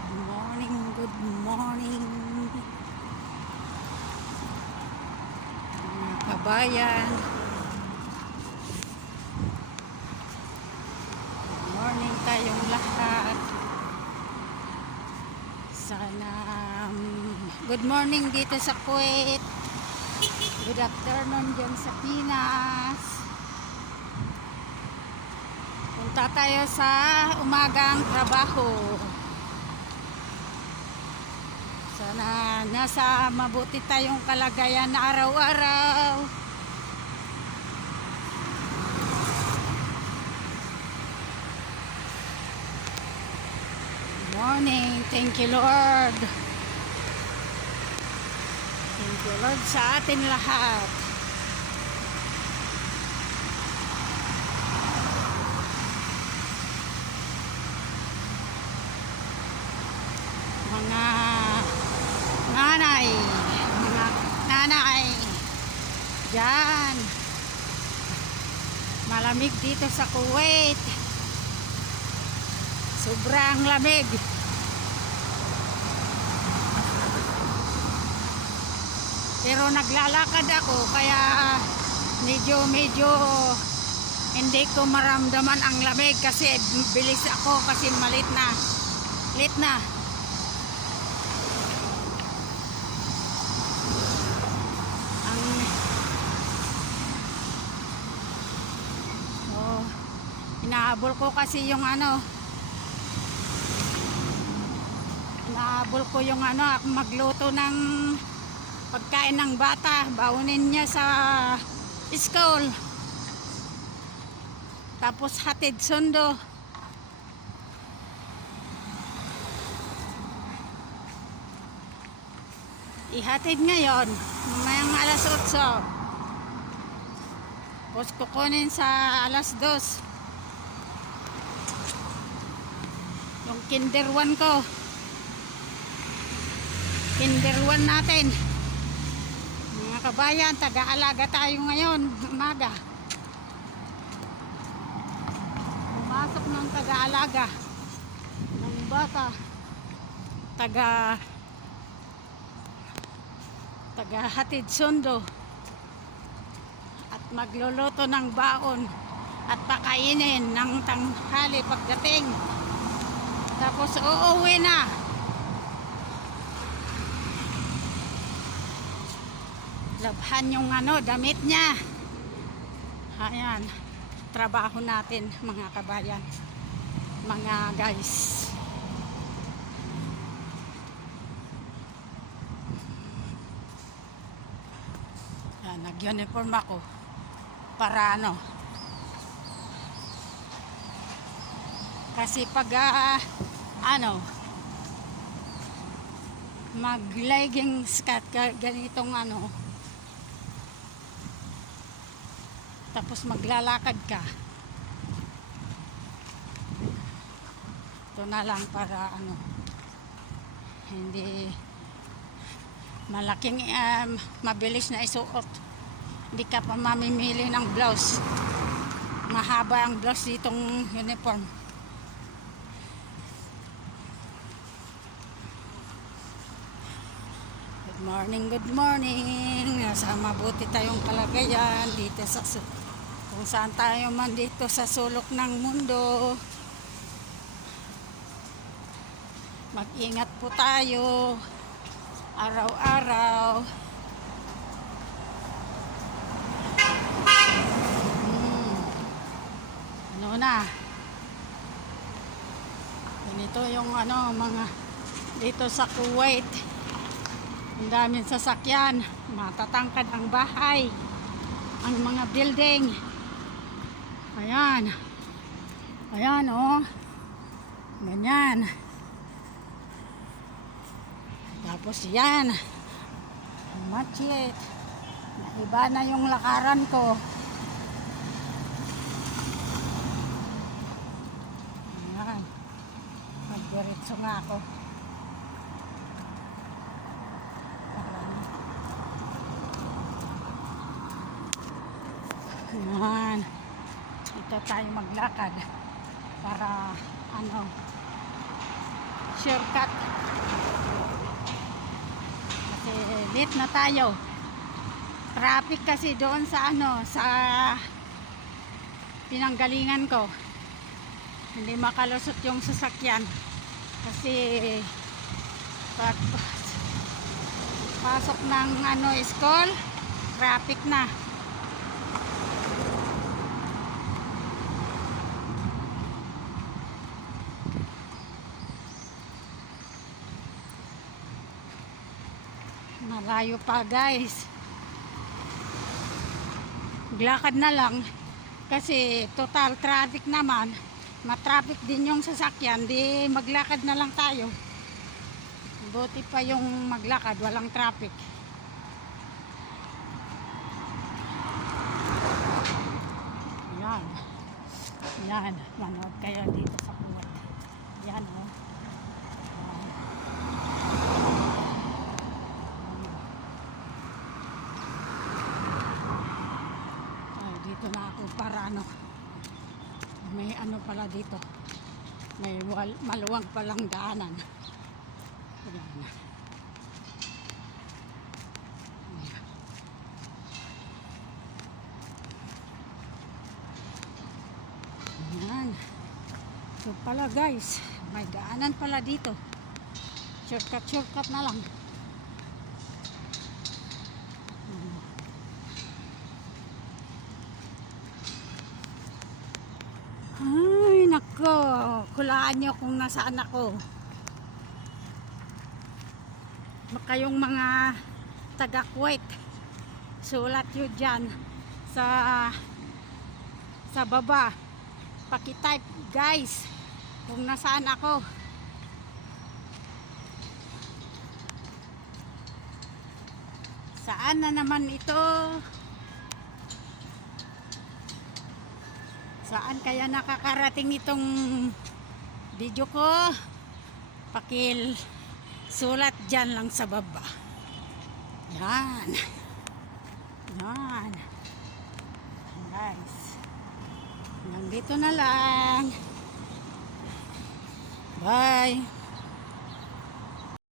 Good morning, good morning mga kabayan. Good morning tayong lahat. Sana good morning dito sa Kuwait. Good afternoon dyan sa Pinas. Punta tayo sa umagang trabaho. Sana nasa mabuti tayong kalagayan na araw-araw. Good morning. Thank you, Lord. Thank you, Lord, sa atin lahat. Mga nanay dyan, malamig dito sa Kuwait, sobrang lamig. Pero naglalakad ako kaya medyo hindi ko maramdaman ang lamig kasi bilis ako kasi late na. Inahabol ko kasi yung magluto ng pagkain ng bata, baunin niya sa school, tapos hatid sundo. Ihatid ngayon mamayang alas 8, tapos kukunin sa alas 2 yung kinder 1 ko, kinder 1 natin. Mga kabayan, taga-alaga tayo ngayon umaga. Pumasok ng taga-alaga ng bata, taga-hatid sundo at magluluto ng baon at pakainin ng tanghali pagdating. Tapos uuwi na. Labhan yung damit niya. Ayan, trabaho natin mga kabayan, mga guys. Ayan, nag-uniform ako para kasi pag mag-legging skirt ganitong tapos maglalakad ka, ito na lang para hindi malaking mabilis na isuot, hindi ka pa mamimili ng blouse, mahaba ang blouse ditong uniform. Good morning. Nasa mabuti tayong kalagayan dito sa kung saan tayo man dito sa sulok ng mundo. Mag-ingat po tayo araw-araw. Ganito yung mga dito sa Kuwait. Ang daming sasakyan, matatangkad ang bahay, ang mga building. Ayan ganyan. Tapos yan, matchit, naiba na yung lakaran ko. Ayan, magdiretso nga ako. Ayan, ito tayo maglakad para shortcut. Kasi late na tayo. Traffic kasi doon sa ano, sa pinanggalingan ko. Hindi makalusot yung sasakyan. Kasi pag pasok ng ano, school, traffic na. Malayo pa guys. Maglakad na lang kasi total traffic naman. Matraffic din yung sasakyan, di maglakad na lang tayo. Buti pa yung maglakad, walang traffic. Yan. Yan, manood kayo dito sa Kuwait. Yan o. Dito na ako para ano, may ano pala dito, may maluwag palang daanan. Ayan. Ayan. So pala guys, may daanan pala dito. Shortcut na lang. Ay, nako. Kulaan nyo kung nasaan ako. Kayong mga taga-Kuwait, sulat nyo dyan sa baba. Pakitype guys kung nasaan ako. Saan na naman ito? Saan kaya nakakarating itong video ko? Pakil sulat dyan lang sa baba. Yan. Yan. Guys. Hanggang dito na lang. Bye.